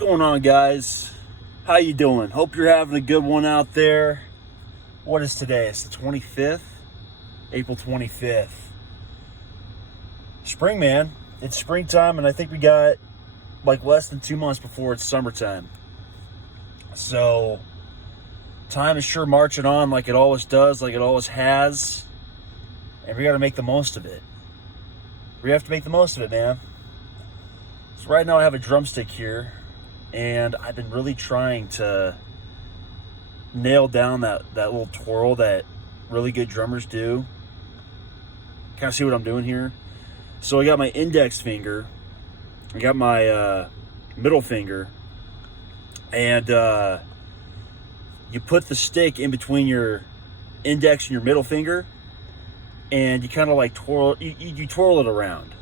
going on, guys? How you doing? Hope you're having a good one out there. What is today? It's the 25th, April 25th. Spring, man. It's springtime, and I think we got like less than 2 months before it's summertime. So time is sure marching on like it always does, like it always has, and we got to make the most of it. We have to make the most of it, man. So right now I have a drumstick here, and I've been really trying to nail down that little twirl that really good drummers do. Kind of see what I'm doing here. So I got my index finger, I got my middle finger, and you put the stick in between your index and your middle finger, and you kind of like twirl, you twirl it around.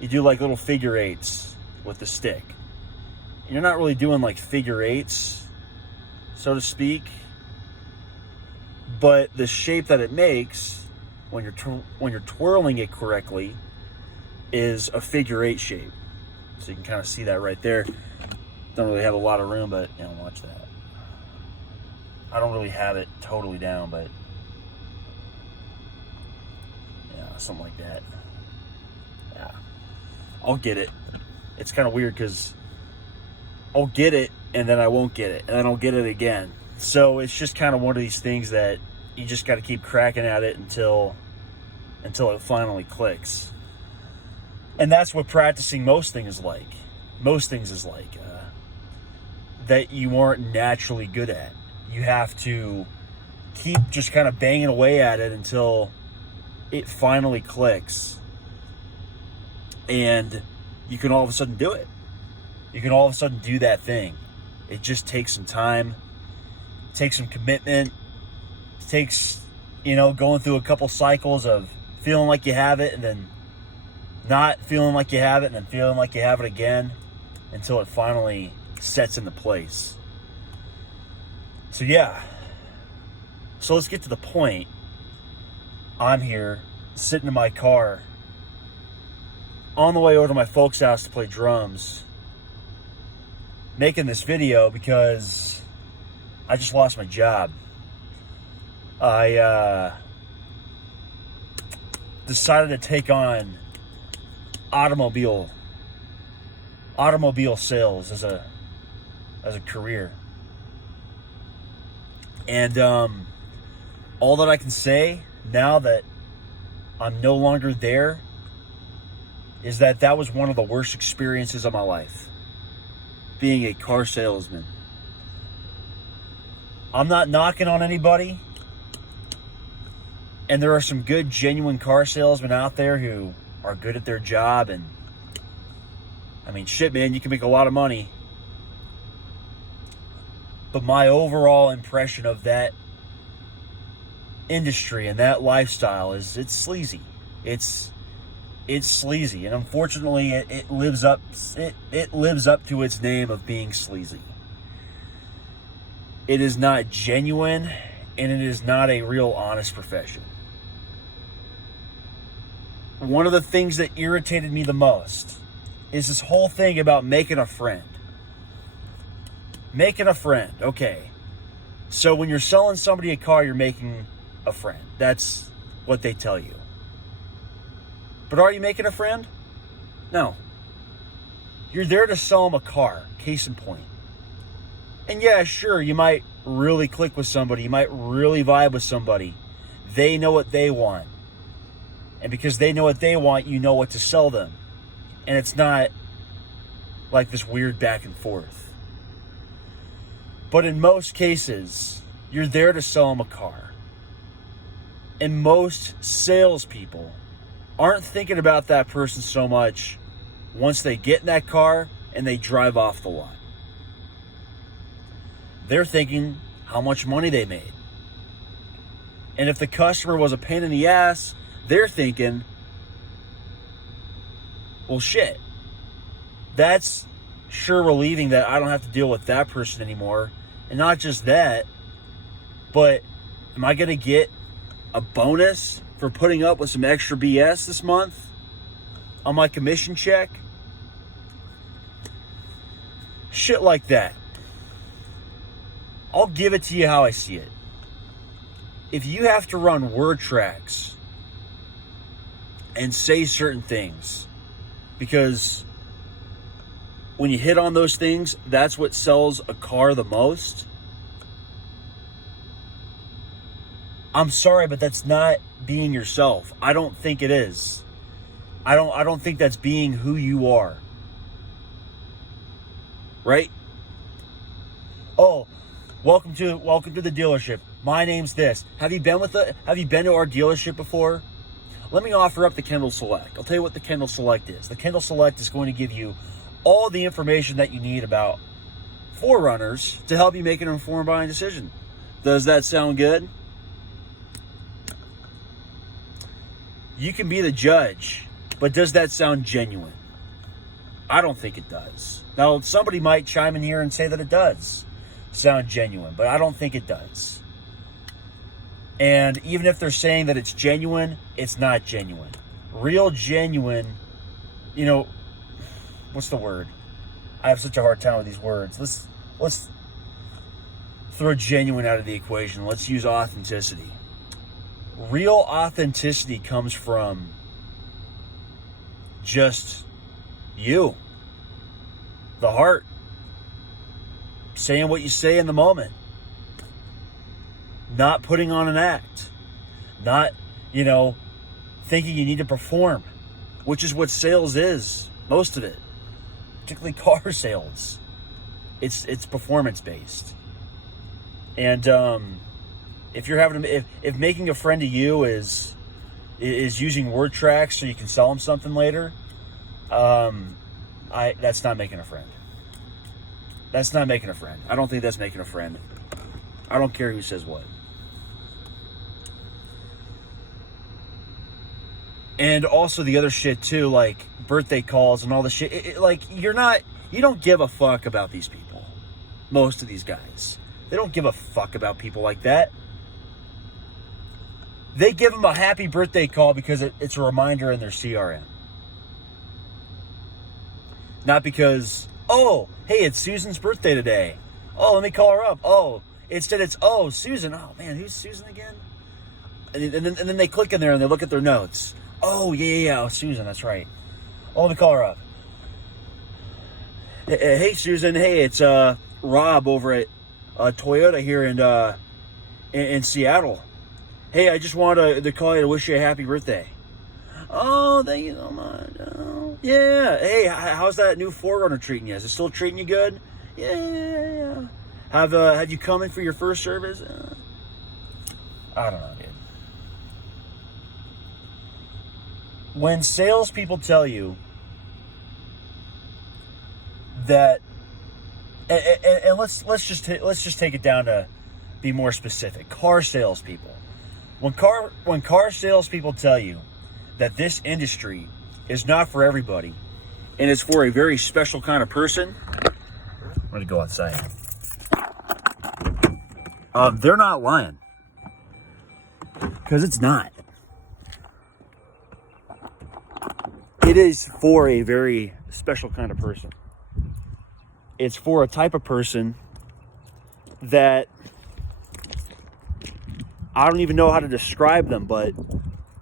You do like little figure eights with the stick. And you're not really doing like figure eights, so to speak, but the shape that it makes when you're twirling it correctly is a figure eight shape. So you can kind of see that right there. Don't really have a lot of room, but you know, watch that. I don't really have it totally down, but yeah, something like that. Yeah, I'll get it. It's kind of weird because I'll get it and then I won't get it, and then I'll get it again. So it's just kind of one of these things that you just got to keep cracking at it until it finally clicks. And that's what practicing most things is like. Most things is like that you aren't naturally good at. You have to keep just kind of banging away at it until it finally clicks. And you can all of a sudden do it. You can all of a sudden do that thing. It just takes some time. It takes some commitment. It takes, going through a couple cycles of feeling like you have it and then not feeling like you have it and then feeling like you have it again until it finally sets into place. So yeah. So let's get to the point. I'm here, sitting in my car, on the way over to my folks' house to play drums, making this video because I just lost my job. I decided to take on automobile sales as a career. And all that I can say now that I'm no longer there is that was one of the worst experiences of my life, being a car salesman. I'm not knocking on anybody, and there are some good, genuine car salesmen out there who are good at their job, and I mean, shit, man, you can make a lot of money. But my overall impression of that industry and that lifestyle is it's sleazy. It's sleazy, and unfortunately, it lives up to its name of being sleazy. It is not genuine, and it is not a real honest profession. One of the things that irritated me the most is this whole thing about making a friend. Making a friend, okay. So when you're selling somebody a car, you're making a friend. That's what they tell you. But are you making a friend? No. You're there to sell them a car, case in point. And yeah, sure, you might really click with somebody. You might really vibe with somebody. They know what they want. And because they know what they want, you know what to sell them. And it's not like this weird back and forth. But in most cases, you're there to sell them a car. And most salespeople aren't thinking about that person so much once they get in that car and they drive off the lot. They're thinking how much money they made. And if the customer was a pain in the ass, they're thinking, well, shit, that's sure relieving that I don't have to deal with that person anymore. And not just that, but am I going to get a bonus for putting up with some extra BS this month on my commission check? Shit like that. I'll give it to you how I see it. If you have to run word tracks and say certain things, because when you hit on those things, that's what sells a car the most. I'm sorry, but that's not being yourself. I don't think it is. I don't think that's being who you are. Right? Oh, welcome to the dealership. My name's this. Have you been to our dealership before? Let me offer up the Kendall Select. I'll tell you what the Kendall Select is. The Kendall Select is going to give you all the information that you need about 4Runners to help you make an informed buying decision. Does that sound good? You can be the judge, but does that sound genuine? I don't think it does. Now, somebody might chime in here and say that it does sound genuine, but I don't think it does. And even if they're saying that it's genuine, it's not genuine. Real genuine, what's the word? I have such a hard time with these words. Let's throw genuine out of the equation. Let's use authenticity. Real authenticity comes from just you, the heart, saying what you say in the moment, not putting on an act, not, thinking you need to perform, which is what sales is, most of it, particularly car sales. It's performance based. And if making a friend of you is using word tracks so you can sell them something later, that's not making a friend. That's not making a friend. I don't think that's making a friend. I don't care who says what. And also the other shit too, like birthday calls and all the shit. You don't give a fuck about these people. Most of these guys, they don't give a fuck about people like that. They give them a happy birthday call because it's a reminder in their CRM. Not because, oh, hey, it's Susan's birthday today. Oh, let me call her up. Oh, instead it's, oh, Susan. Oh, man, who's Susan again? And then they click in there and they look at their notes. Oh, yeah, Susan, that's right. Oh, let me call her up. Hey, Susan. Hey, it's Rob over at Toyota here in Seattle. Hey, I just wanted to call you to wish you a happy birthday. Oh, thank you so much. Oh, yeah. Hey, how's that new 4Runner treating you? Is it still treating you good? Yeah. Have you come in for your first service? I don't know, dude. When salespeople tell you that, and let's just take it down to be more specific. Car salespeople. When car salespeople tell you that this industry is not for everybody and it's for a very special kind of person, I'm going to go outside. They're not lying. Because it's not. It is for a very special kind of person. It's for a type of person that I don't even know how to describe them, but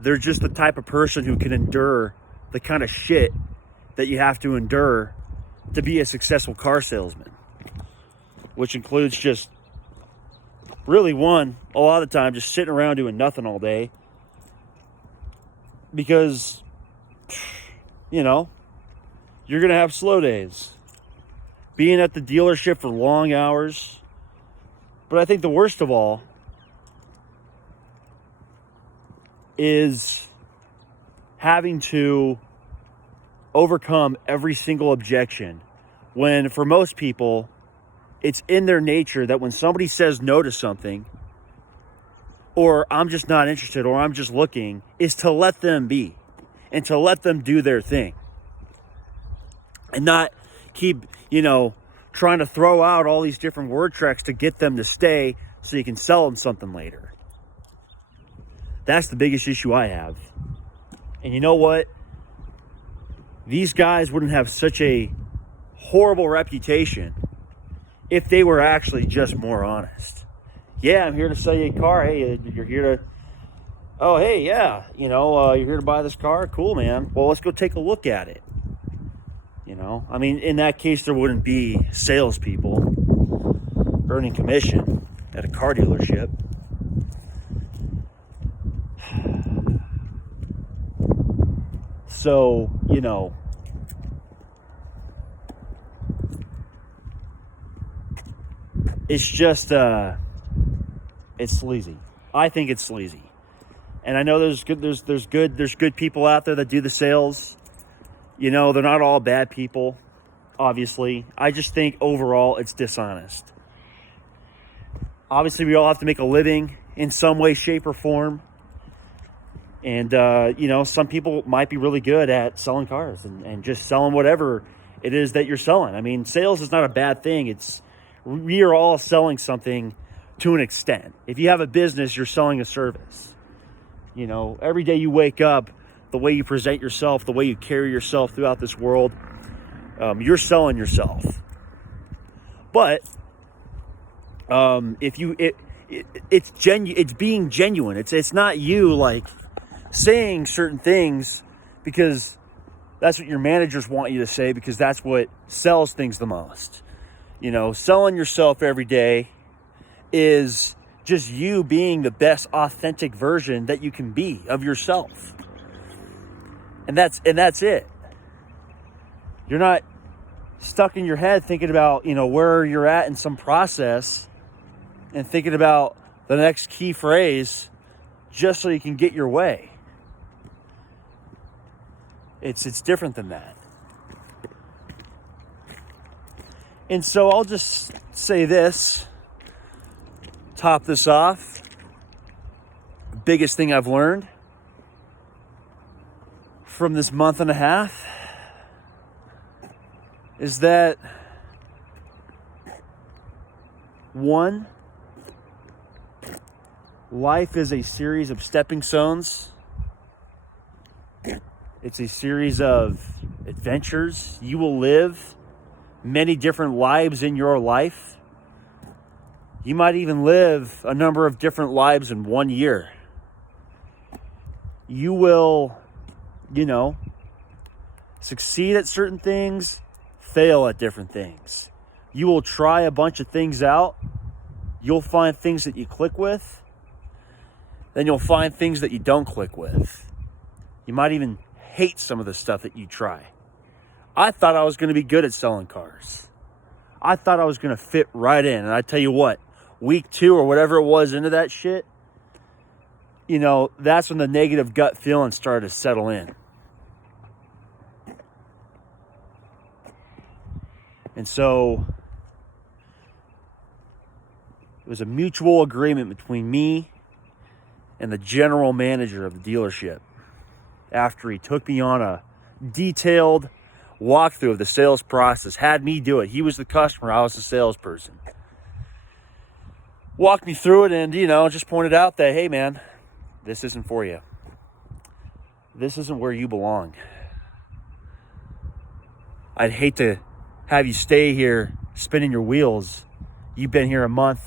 they're just the type of person who can endure the kind of shit that you have to endure to be a successful car salesman, which includes just really a lot of the time, just sitting around doing nothing all day because, you're going to have slow days, being at the dealership for long hours. But I think the worst of all is having to overcome every single objection when for most people it's in their nature that when somebody says no to something, or I'm just not interested, or I'm just looking, is to let them be and to let them do their thing and not keep, trying to throw out all these different word tracks to get them to stay so you can sell them something later. That's the biggest issue I have. And you know what? These guys wouldn't have such a horrible reputation if they were actually just more honest. Yeah, I'm here to sell you a car. Hey, you're here to, oh, hey, yeah, you're here to buy this car. Cool, man. Well, let's go take a look at it. I mean, in that case, there wouldn't be salespeople earning commission at a car dealership. So, it's just, it's sleazy. I think it's sleazy. And I know there's good people out there that do the sales. They're not all bad people, obviously. I just think overall it's dishonest. Obviously, we all have to make a living in some way, shape, or form. And, some people might be really good at selling cars and just selling whatever it is that you're selling. I mean, sales is not a bad thing. We are all selling something to an extent. If you have a business, you're selling a service. Every day you wake up, the way you present yourself, the way you carry yourself throughout this world, you're selling yourself. But it's being genuine. It's not you like saying certain things because that's what your managers want you to say, because that's what sells things the most. Selling yourself every day is just you being the best authentic version that you can be of yourself. And that's it. You're not stuck in your head thinking about, where you're at in some process and thinking about the next key phrase just so you can get your way. It's different than that. And so I'll just say this, top this off. Biggest thing I've learned from this month and a half is that, one, life is a series of stepping stones. It's a series of adventures. You will live many different lives in your life. You might even live a number of different lives in 1 year. You will, succeed at certain things, fail at different things. You will try a bunch of things out. You'll find things that you click with. Then you'll find things that you don't click with. You might even hate some of the stuff that you try. I thought I was going to be good at selling cars. I thought I was going to fit right in. And I tell you what, week 2 or whatever it was into that shit, that's when the negative gut feeling started to settle in. And so it was a mutual agreement between me and the general manager of the dealership after he took me on a detailed walkthrough of the sales process, had me do it. He was the customer, I was the salesperson. Walked me through it and, just pointed out that, hey man, this isn't for you. This isn't where you belong. I'd hate to have you stay here spinning your wheels. You've been here a month,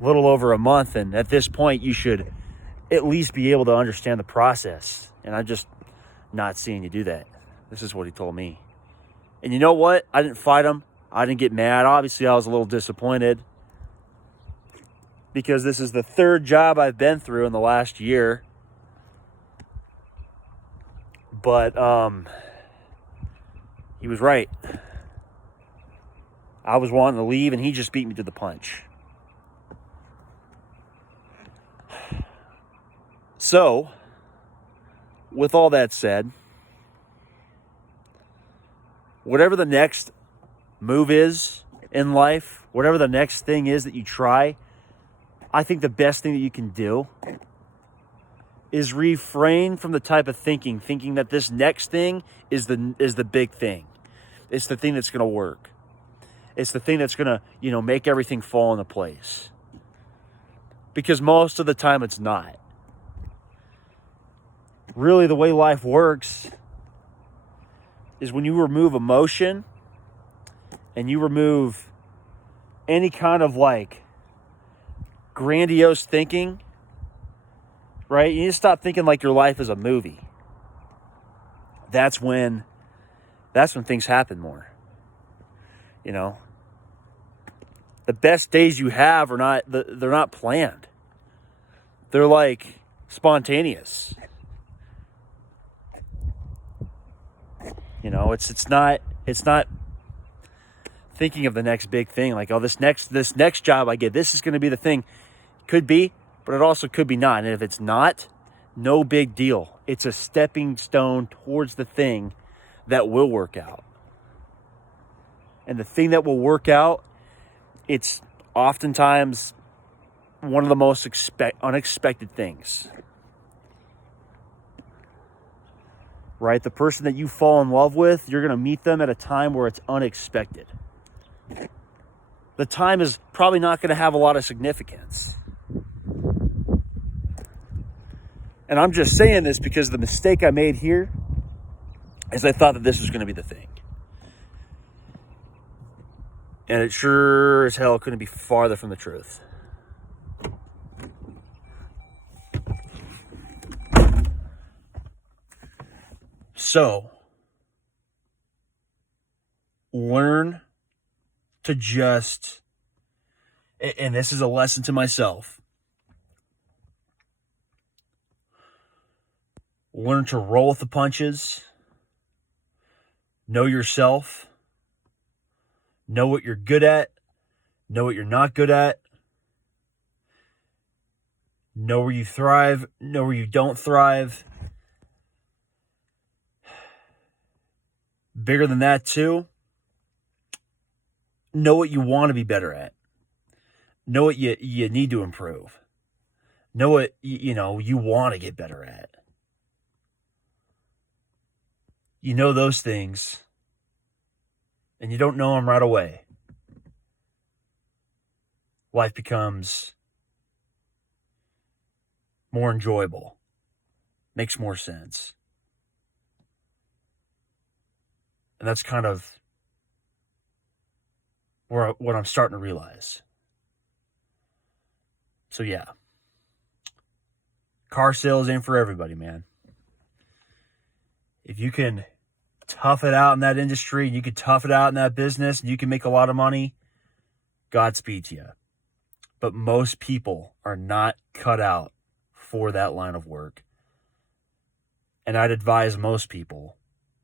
a little over a month, and at this point you should at least be able to understand the process. And I'm just not seeing you do that. This is what he told me. And you know what? I didn't fight him. I didn't get mad. Obviously, I was a little disappointed because this is the 3rd job I've been through in the last year. But he was right. I was wanting to leave, and he just beat me to the punch. So, with all that said, whatever the next move is in life, whatever the next thing is that you try, I think the best thing that you can do is refrain from the type of thinking that this next thing is the big thing. It's the thing that's going to work. It's the thing that's going to, make everything fall into place. Because most of the time it's not. Really, the way life works is when you remove emotion and you remove any kind of like grandiose thinking, right? You need to stop thinking like your life is a movie. That's when things happen more. You know, the best days you have they're not planned. They're like spontaneous. You know, it's not thinking of the next big thing. Like, oh, this next job I get, this is going to be the thing. Could be, but it also could be not. And if it's not, no big deal. It's a stepping stone towards the thing that will work out. And the thing that will work out, it's oftentimes one of the most unexpected things. Right? The person that you fall in love with, you're going to meet them at a time where it's unexpected. The time is probably not going to have a lot of significance. And I'm just saying this because the mistake I made here is I thought that this was going to be the thing. And it sure as hell couldn't be farther from the truth. So, learn to just, and this is a lesson to myself, learn to roll with the punches, know yourself, know what you're good at, know what you're not good at, know where you thrive, know where you don't thrive. Bigger than that too, know what you want to be better at. Know what you need to improve. Know what you want to get better at. You know those things, and you don't know them right away. Life becomes more enjoyable. Makes more sense. And that's kind of what I'm starting to realize. So yeah, car sales ain't for everybody, man. If you can tough it out in that industry, and you can tough it out in that business, and you can make a lot of money, Godspeed to you. But most people are not cut out for that line of work. And I'd advise most people,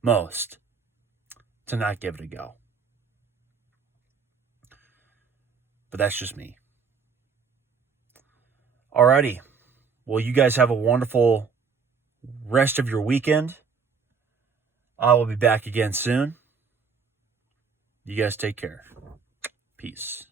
to not give it a go. But that's just me. Alrighty. Well, you guys have a wonderful rest of your weekend. I will be back again soon. You guys take care. Peace.